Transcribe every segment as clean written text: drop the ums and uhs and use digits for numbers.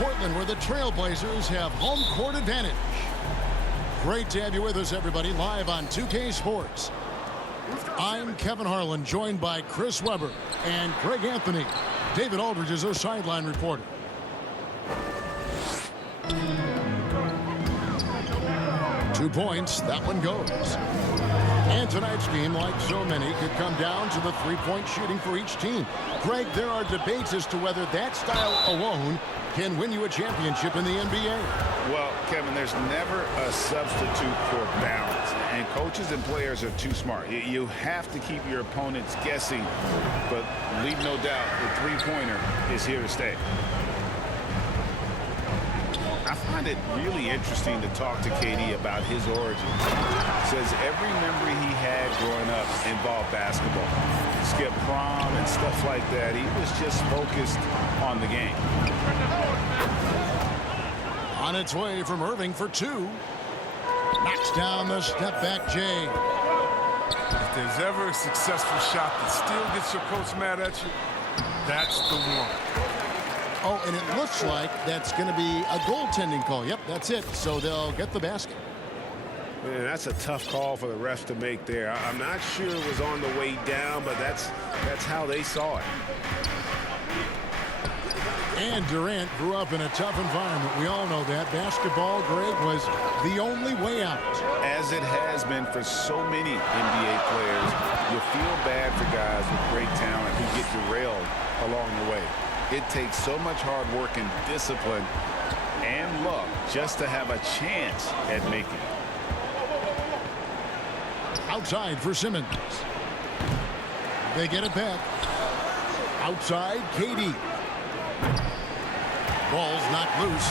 Portland, where the Trailblazers have home court advantage. Great to have you with us, everybody, live on 2K Sports. I'm Kevin Harlan, joined by Chris Webber and Greg Anthony. David Aldridge is our sideline reporter. Two points, that one goes. And tonight's game, like so many, could come down to the three-point shooting for each team. Greg, there are debates as to whether that style alone can win you a championship in the NBA. Well, Kevin, there's never a substitute for balance. And coaches and players are too smart. You have to keep your opponents guessing. But leave no doubt, the three-pointer is here to stay. I find it really interesting to talk to KD about his origin. Says every memory he had growing up involved basketball. Skipped prom and stuff like that. He was just focused on the game. On its way from Irving for two. Knocks down the step-back J. If there's ever a successful shot that still gets your coach mad at you, that's the one. Oh, and it looks like that's going to be a goaltending call. Yep, that's it. So they'll get the basket. Man, that's a tough call for the refs to make there. I'm not sure it was on the way down, but that's how they saw it. And Durant grew up in a tough environment. We all know that. Basketball, Greg, was the only way out. As it has been for so many NBA players, you feel bad for guys with great talent who get derailed along the way. It takes so much hard work and discipline and luck just to have a chance at making it. Outside for Simmons. They get it back. Outside, KD. Ball's knocked loose.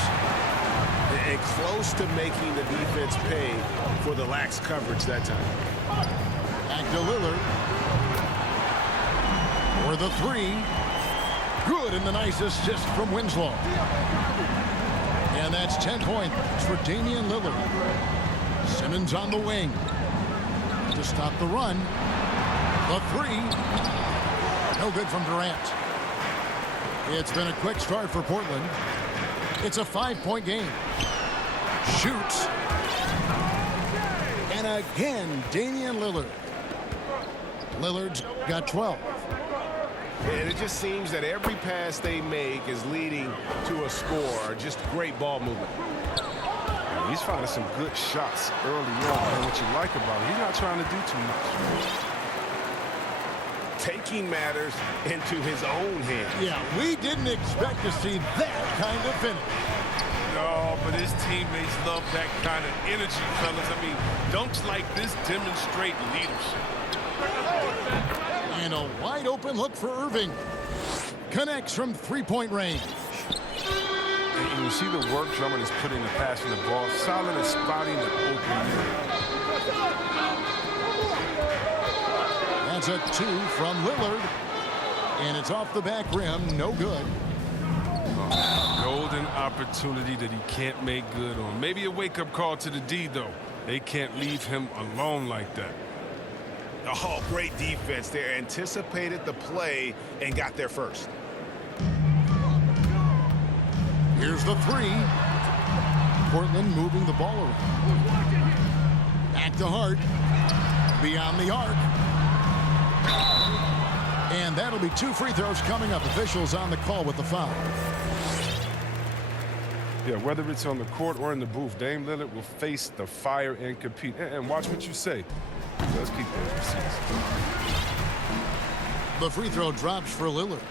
And close to making the defense pay for the lax coverage that time. Back to Lillard. For the three. Good, and the nice assist from Winslow. And that's 10 points for Damian Lillard. Simmons on the wing. To stop the run. The three. No good from Durant. It's been a quick start for Portland. It's a 5-point game. Shoots. And again, Damian Lillard. Lillard's got 12. And it just seems that every pass they make is leading to a score or just great ball movement. He's finding some good shots early on. And what you like about him, he's not trying to do too much. Taking matters into his own hands. Yeah, we didn't expect to see that kind of finish. No, but his teammates love that kind of energy, fellas. I mean, dunks like this demonstrate leadership. And a wide open look for Irving. Connects from three-point range. And you see the work Drummond is putting in passing the ball. Solid at spotting the open man. That's a two from Lillard. And it's off the back rim. No good. Golden opportunity that he can't make good on. Maybe a wake-up call to the D, though. They can't leave him alone like that. Oh, great defense there. Anticipated the play and got there first. Here's the three. Portland moving the ball around. Back to Hart. Beyond the arc. And that'll be two free throws coming up. Officials on the call with the foul. Yeah, whether it's on the court or in the booth, Dame Lillard will face the fire and compete. And watch what you say. Let's keep those receipts. The free throw drops for Lillard.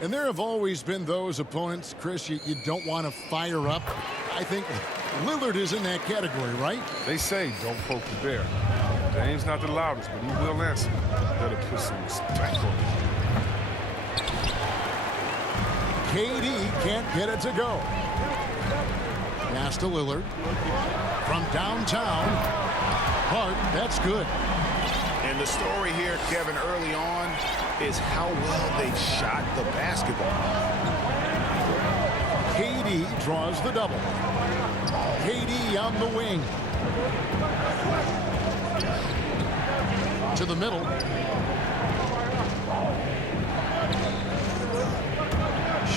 And there have always been those opponents, Chris, you don't want to fire up. I think Lillard is in that category, right? They say don't poke the bear. Dame's not the loudest, but he will answer. Better put some respect on it. KD can't get it to go. Pass to Lillard. From downtown. Hart, that's good. And the story here, Kevin, early on is how well they shot the basketball. KD draws the double. KD on the wing. To the middle.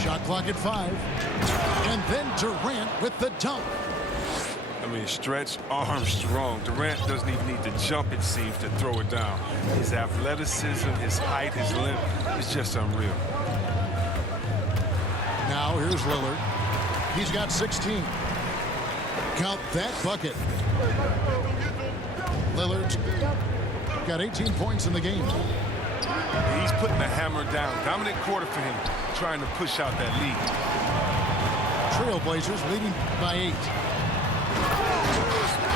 Shot clock at 5. And then Durant with the dunk. I mean, stretch Armstrong. Durant doesn't even need to jump, it seems, to throw it down. His athleticism, his height, his length, it's just unreal. Now here's Lillard. He's got 16. Count that bucket. Lillard's got 18 points in the game. He's putting the hammer down. Dominant quarter for him, trying to push out that lead. Trailblazers leading by 8.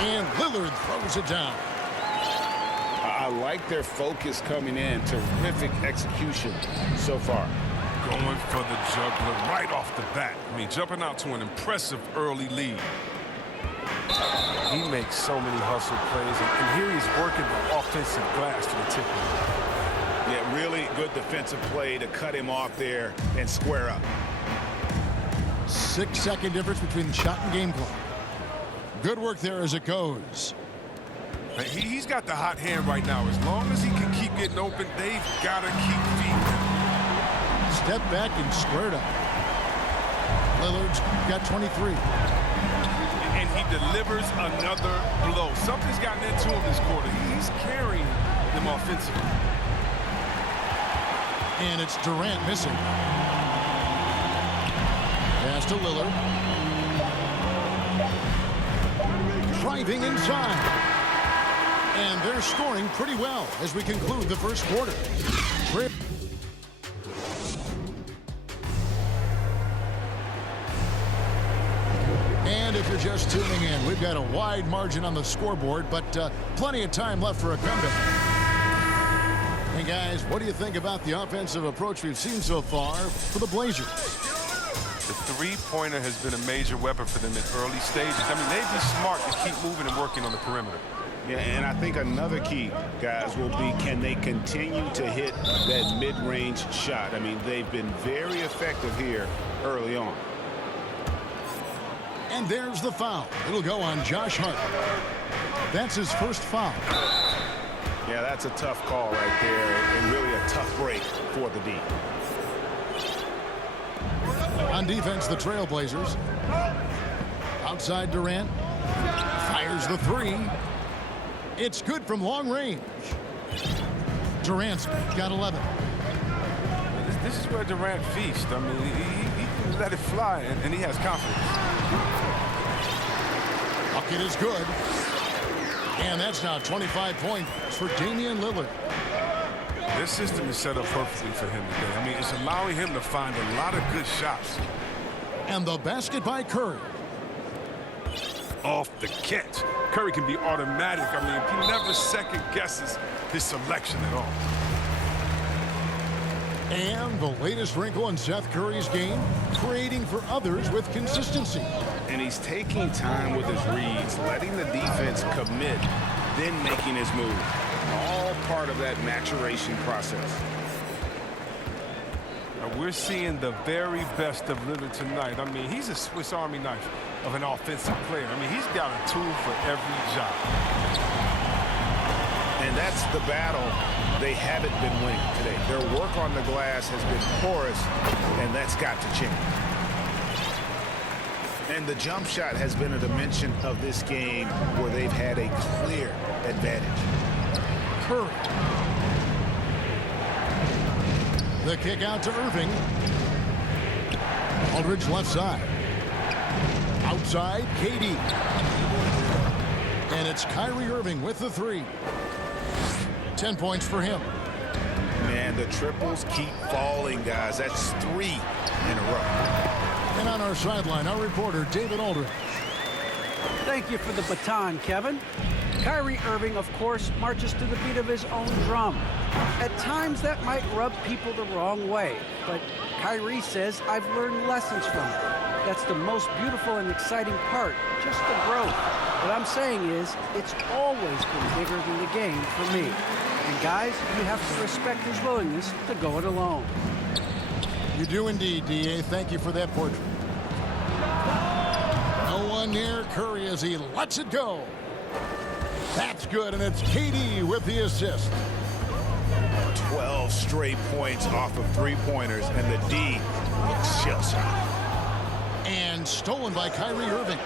And Lillard throws it down. I like their focus coming in. Terrific execution so far. Going for the juggler right off the bat. I mean, jumping out to an impressive early lead. He makes so many hustle plays, and here he's working the offensive glass to the tip. Yeah, really good defensive play to cut him off there and square up. 6-second difference between the shot and game clock. Good work there as it goes. He's got the hot hand right now. As long as he can keep getting open, they've got to keep feeding him. Step back and squared up. Lillard's got 23. And he delivers another blow. Something's gotten into him this quarter. He's carrying them offensively. And it's Durant missing. Pass to Lillard. Driving inside. And they're scoring pretty well as we conclude the first quarter. And if you're just tuning in, we've got a wide margin on the scoreboard, but plenty of time left for a comeback. Hey guys, what do you think about the offensive approach we've seen so far for the Blazers? The three-pointer has been a major weapon for them in early stages. I mean, they'd be smart to keep moving and working on the perimeter. Yeah, and I think another key, guys, will be can they continue to hit that mid-range shot? I mean, they've been very effective here early on. And there's the foul. It'll go on Josh Hart. That's his first foul. Yeah, that's a tough call right there, and really a tough break for the D. On defense, the Trailblazers. Outside Durant. Fires the 3. It's good from long range. Durant's got 11. This is where Durant feasts. I mean, he can let it fly, and he has confidence. Bucket is good. And that's now 25 points for Damian Lillard. This system is set up perfectly for him today. I mean, it's allowing him to find a lot of good shots. And the basket by Curry. Off the catch. Curry can be automatic. I mean, he never second guesses his selection at all. And the latest wrinkle in Seth Curry's game, creating for others with consistency. And he's taking time with his reads, letting the defense commit, then making his move. All part of that maturation process. Now, we're seeing the very best of Lillard tonight. I mean, he's a Swiss Army knife of an offensive player. I mean, he's got a tool for every job. And that's the battle they haven't been winning today. Their work on the glass has been porous, and that's got to change. And the jump shot has been a dimension of this game where they've had a clear advantage. Curry. The kick out to Irving. Aldridge left side. Outside, KD. And it's Kyrie Irving with the 3. 10 points for him. Man, the triples keep falling, guys. That's 3 in a row. And on our sideline, our reporter, David Aldridge. Thank you for the baton, Kevin. Kyrie Irving, of course, marches to the beat of his own drum. At times, that might rub people the wrong way, but Kyrie says, I've learned lessons from it. That's the most beautiful and exciting part, just the growth. What I'm saying is, it's always been bigger than the game for me. And guys, you have to respect his willingness to go it alone. You do indeed, D.A. Thank you for that portrait. No one near Curry as he lets it go. That's good, and it's KD with the assist. 12 straight points off of 3-pointers, and the D Looks just And stolen by Kyrie Irving.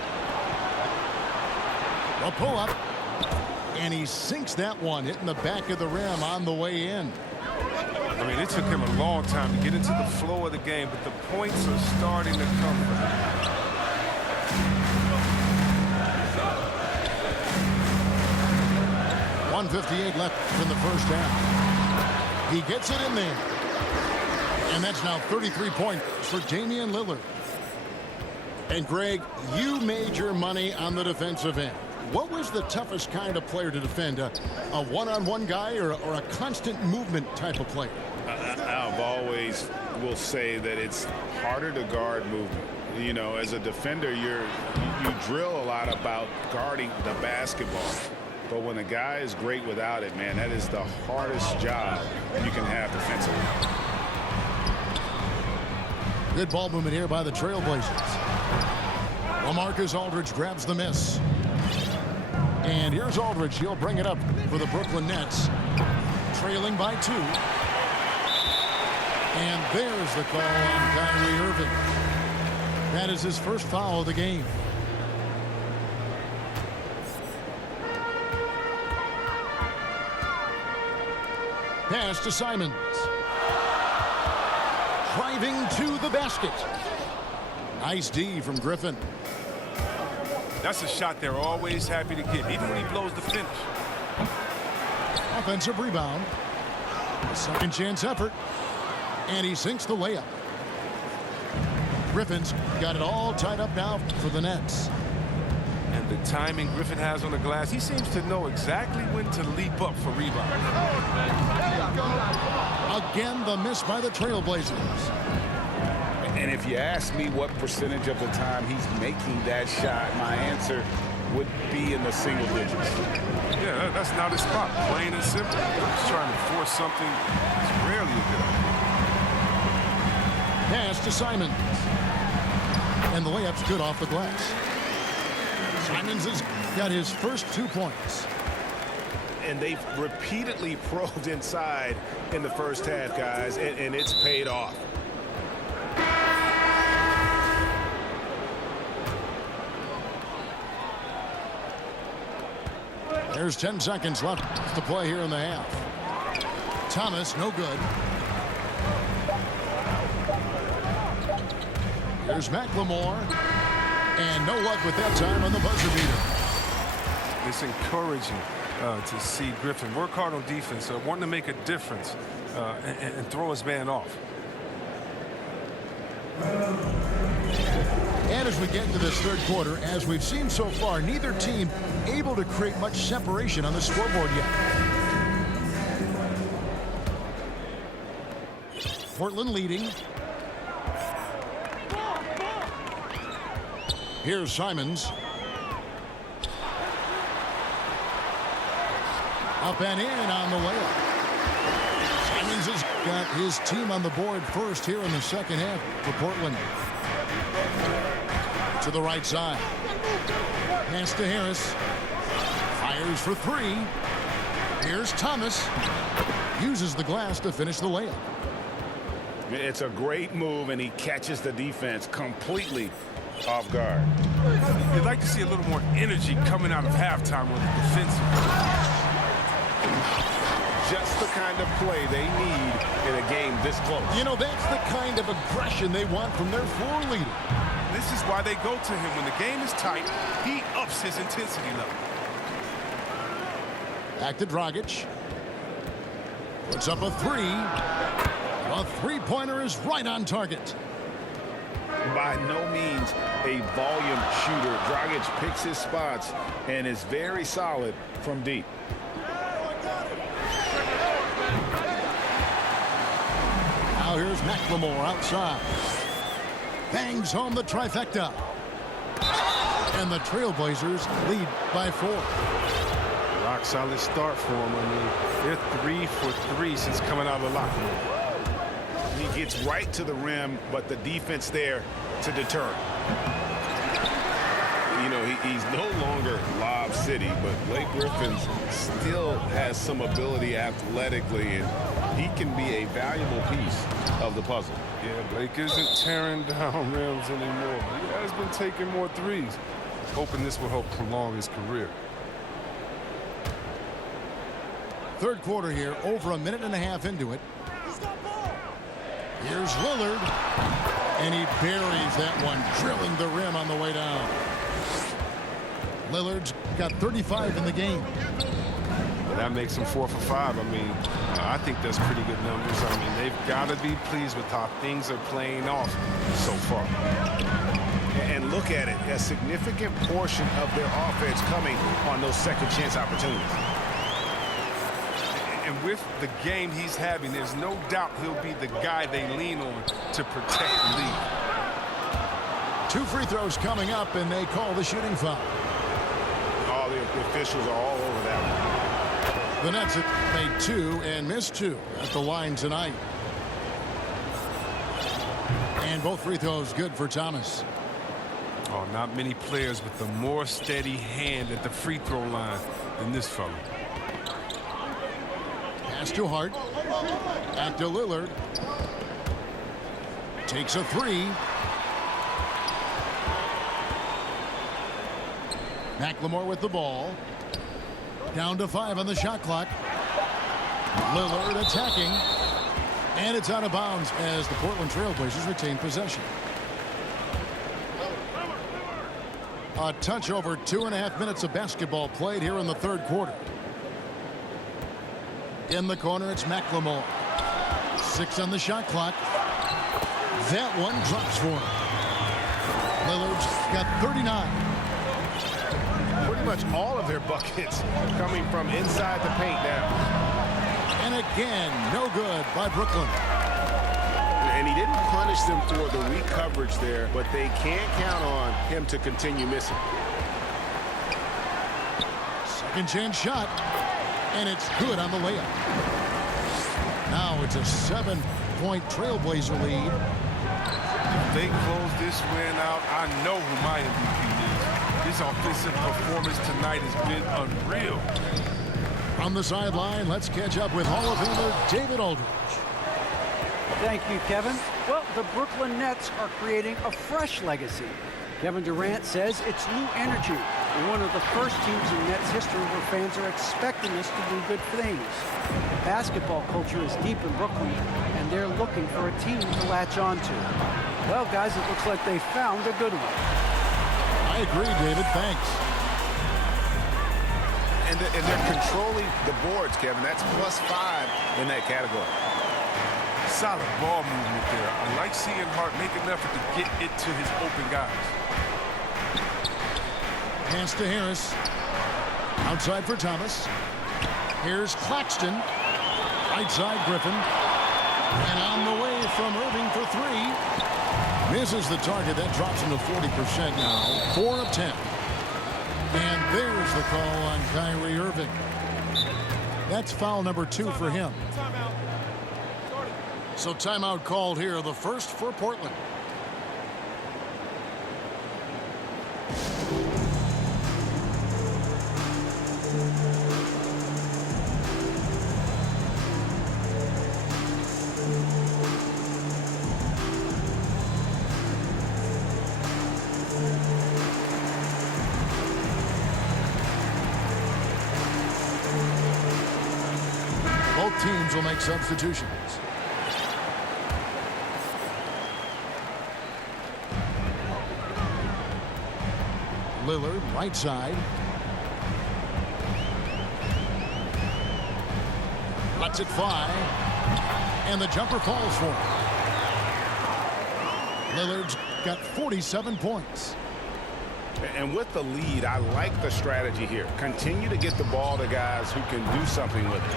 A pull-up. And he sinks that one, hitting the back of the rim on the way in. I mean, it took him a long time to get into the flow of the game, but the points are starting to come for him. 1:58 left in the first half. He gets it in there. And that's now 33 points for Damian Lillard. And Greg, you made your money on the defensive end. What was the toughest kind of player to defend? A one-on-one guy or a constant movement type of player? I've always will say that it's harder to guard movement. You know, as a defender, you drill a lot about guarding the basketball. But when a guy is great without it, man, that is the hardest job you can have defensively. Good ball movement here by the Trailblazers. LaMarcus Aldridge grabs the miss. And here's Aldridge. He'll bring it up for the Brooklyn Nets. Trailing by 2. And there's the call on Kyrie Irving. That is his first foul of the game. Pass to Simons. Driving to the basket. Nice D from Griffin. That's a shot they're always happy to get, even when he blows the finish. Offensive rebound. A second chance effort. And he sinks the layup. Griffin's got it all tied up now for the Nets. And the timing Griffin has on the glass, he seems to know exactly when to leap up for rebound. Again, the miss by the Trailblazers. And if you ask me what percentage of the time he's making that shot, my answer would be in the single digits. Yeah, that's not his spot. Plain and simple. He's trying to force something that's rarely a good idea. Pass to Simons. And the layup's good off the glass. Simons has got his first 2 points. and they've repeatedly probed inside in the first half, guys, and it's paid off. There's 10 seconds left to play here in the half. Thomas, no good. Here's McLemore. And no luck with that time on the buzzer beater. It's encouraging to see Griffin work hard on defense, wanting to make a difference and throw his man off. And as we get into this third quarter, as we've seen so far, neither team able to create much separation on the scoreboard yet. Portland leading. Here's Simons. Up and in on the layup. Simons has got his team on the board first here in the second half for Portland. To the right side. Pass to Harris. Fires for three. Here's Thomas. Uses the glass to finish the layup. It's a great move, and he catches the defense completely off guard. You'd like to see a little more energy coming out of halftime on the defensive. Just the kind of play they need in a game this close. You know, that's the kind of aggression they want from their floor leader. This is why they go to him. When the game is tight, he ups his intensity level. Back to Dragic. Puts up a three. A three-pointer is right on target. By no means a volume shooter. Dragic picks his spots and is very solid from deep. Now here's McLemore outside. Bangs home the trifecta. And the Trailblazers lead by 4. Rock solid start for him. I mean, they're 3 for 3 since coming out of the locker room. He gets right to the rim, but the defense there to deter him. You know, he's no longer Lob City, but Blake Griffin still has some ability athletically, and he can be a valuable piece of the puzzle. Yeah, Blake isn't tearing down rims anymore. He has been taking more threes, hoping this will help prolong his career. Third quarter here, over a minute and a half into it. Here's Lillard, and he buries that one, drilling the rim on the way down. Lillard's got 35 in the game. That makes him 4 for 5. I mean, I think that's pretty good numbers. I mean, they've got to be pleased with how things are playing off so far. And look at it, a significant portion of their offense coming on those second chance opportunities. And with the game he's having, there's no doubt he'll be the guy they lean on to protect the lead. 2 free throws coming up, and they call the shooting foul. All the officials are all over that one. The Nets have made 2 and missed 2 at the line tonight. And both free throws good for Thomas. Oh, not many players with a more steady hand at the free throw line than this fella. Pass to Hart. Back to Lillard. Takes a 3. McLemore with the ball. Down to 5 on the shot clock. Lillard attacking. And it's out of bounds as the Portland Trailblazers retain possession. A touch over 2.5 minutes of basketball played here in the third quarter. In the corner, it's McLemore. 6 on the shot clock. That one drops for him. Lillard's got 39. Pretty much all of their buckets coming from inside the paint now. And again, no good by Brooklyn. And he didn't punish them for the weak coverage there, but they can't count on him to continue missing. Second chance shot. And it's good on the layup. Now it's a 7-point Trailblazer lead. If they close this win out, I know who my MVP is. His offensive performance tonight has been unreal. On the sideline, let's catch up with Hall of Famer David Aldridge. Thank you, Kevin. Well, the Brooklyn Nets are creating a fresh legacy. Kevin Durant says it's new energy. We're one of the first teams in Nets history where fans are expecting us to do good things. Basketball culture is deep in Brooklyn, and they're looking for a team to latch on to. Well, guys, it looks like they found a good one. I agree, David. Thanks. And they're controlling the boards, Kevin. That's +5 in that category. Solid ball movement there. I like seeing Hart make an effort to get it to his open guys. Pass to Harris. Outside for Thomas. Here's Claxton. Right side, Griffin. And on the way from Irving for 3. Misses the target. That drops him to 40% now. 4 of 10. And there's the call on Kyrie Irving. That's foul number 2 for him. So timeout called here, the first for Portland. Both teams will make substitutions. Lillard, right side. Lets it fly. And the jumper falls for him. Lillard's got 47 points. And with the lead, I like the strategy here. Continue to get the ball to guys who can do something with it.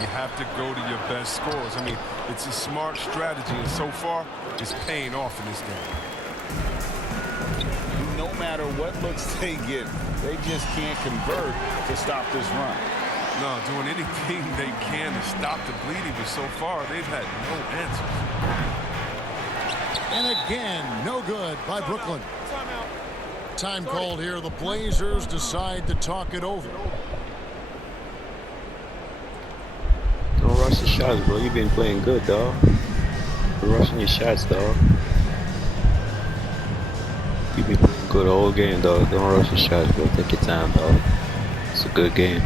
You have to go to your best scorers. I mean, it's a smart strategy, and so far, it's paying off in this game. No matter what looks they get, they just can't convert to stop this run. No, doing anything they can to stop the bleeding, but so far they've had no answers. And again, no good by Brooklyn. Time called here. The Blazers decide to talk it over. Don't rush the shots, bro. You've been playing good, dog. You're rushing your shots, dog. You been playing good all game, dog. Don't rush your shots, bro. Take your time, dog. It's a good game.